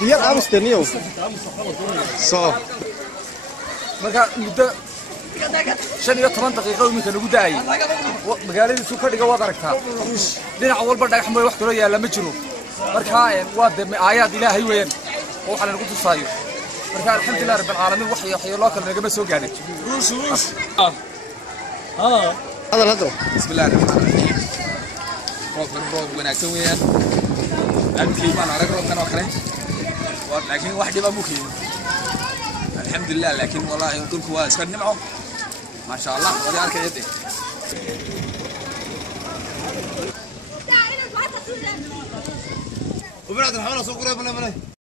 ديال مستنيو صافي marka muddo 15 daqiiqo imika lagu daayay magaalada soo kadhiga wad aragtaa dhinac walba dhagax mooy wax kale yaala ma jiro marka waa aayad ilaahay weeyaan oo waxa lagu tusaayo marka alxamdulillah rabbil caalamiin wax loo kale naga soo gaarin هذا بسم الله الرحمن الرحيم روب wanaagsan weeyaan alkii baan arag roobkan oo kale laakiin wax dhiba muhiim الحمد لله لكن والله يقول كويس كان نمعه ما شاء الله ودي اركي يدي وبعد الحوله سوق قريب ولا